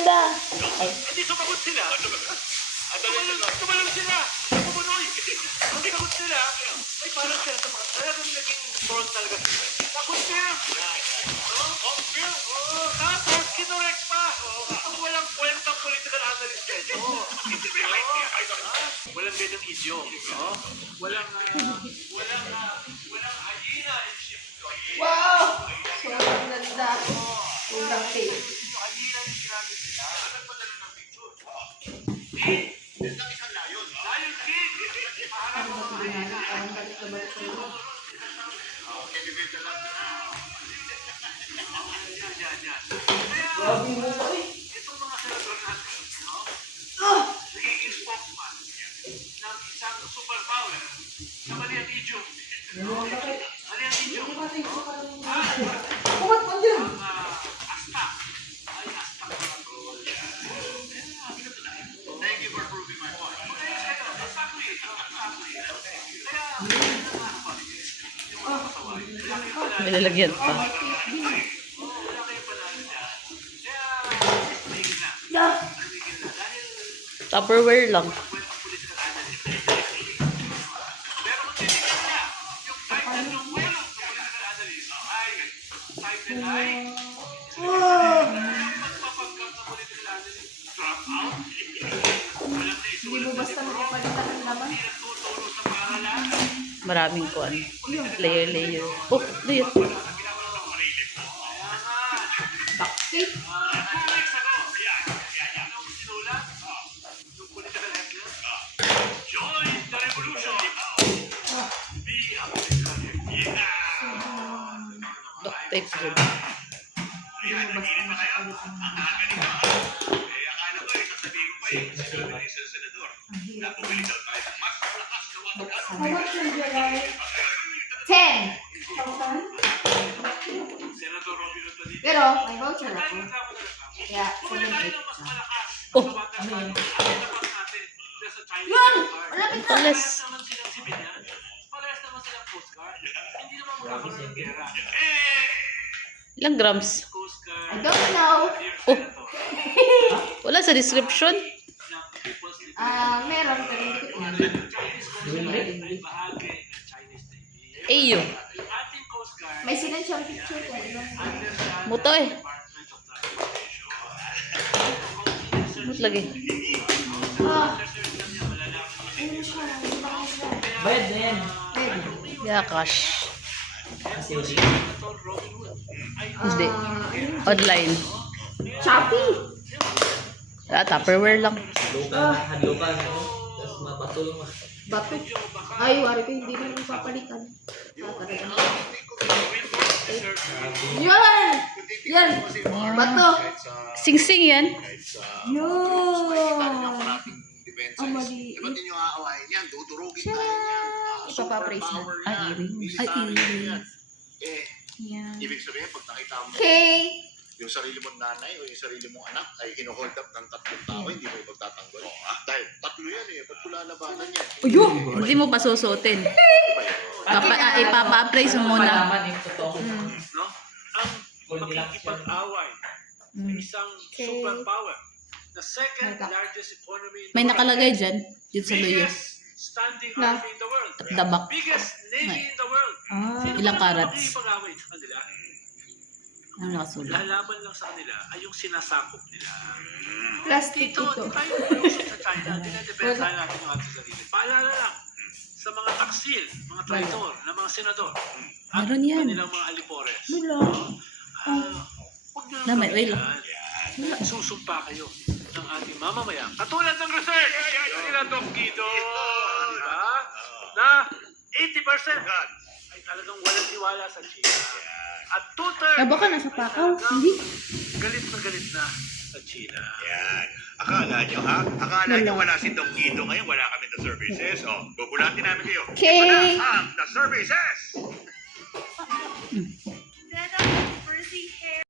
maganda. Ay. Hindi sumagot sila. Tumalong sila. Tumunoy. Ang sagot sila, ay parang sila sa mga talagang naging front talaga sila. Na-confirm. Confirm. Tapos, kinorek pa. Ang walang kwentang political analyst dito. Walang ganyang idiom. Walang hyena in shift. Wow! Sobrang ganda. Sobrang tape. Hyena yung ginamit nila. Anong padala ng picture? Lion King! Parang mga hyena. Grabe mo ba eh? Itong mga senador natin, nagiging spokesman ng isang superpower na mali ang idiom. Mali ang idiom. Kumat pa dyan. Ang asta ay asta control. Thank you for proving my point. Exactly. Kaya, May lalagyan pa. Tupperware lang. Hindi mo basta magpapalitan ng laman. Maraming kuan. Layer. Oh, layer. Backtape. Join the revolution. Be a Duct tape yun. Hindi mo basta magpapalit ng laman. How much is your life? 10,000? Pero, may voucher ako. Kaya, 7,800. Oh, Yun! Malapit na! talas. Ilang grams? I don't know. Oh, wala sa description. Meron pero hindi ko tinanong. Eyo. May sinend siyang picture ko. Muto eh. Mut lagi. Ano siya? Bayad na yan. Yakash. Kasi Hindi. Online. Shopee! Tupperware lang. hadlo ka. Tapos mapatulong ka. Bato. Ay, wari ko hindi naman papalitan. Talaga. Yan! Yan! Bato! Sing-sing yan. Yun! Ang maliit. Ba't ninyo aawahin yan? Dudurugin Siya! tayo yan. Ipapapraise na. Ay, earrings. Ay, earrings. Eh, Yan. ibig sabihin, pag nakita mo Okay! yung sarili mong nanay o yung sarili mong anak ay hino-hold up ng tatlong tao, hindi mo ipagtatanggol. Dahil tatlo yan eh. Ba't kulalabanan yan? Uyo! Hindi mo pa susuotin. Ipapa-appraise mo muna. Malaman yung totoo. No? Ang makikipag-away ng isang superpower. The second largest economy in the May world. nakalagay dyan. Yun sa loyo. Biggest standing Na. army in the world. Dabak. Biggest navy in the world. Sino Ilang ba naman karats? makikipag-away sa kanila? Ano nakasulat? Lalaban lang sa kanila ay yung sinasakop nila. Plastic Dito, ito. di tayo nag-usap sa China. Dinedepensahan natin yung ating sarili. Paalala lang sa mga taksil, mga traitor, na mga senador. At Meron yan. kanilang mga alipores. Wala. Huwag nyo Na, lang may oil. yan. Susumpa kayo ng ating mamamayan. Katulad ng research nila Doc Guido. Diba? Na 80% ay talagang walang tiwala sa China. At 2/3 Baka nasa pakaw. Hindi. galit na sa China. Yan. Akala nyo ha? Akala nyo wala si Doc Guido ngayon, wala kami na services. O, bubulatin namin kayo. Okay. Ito na ang the services!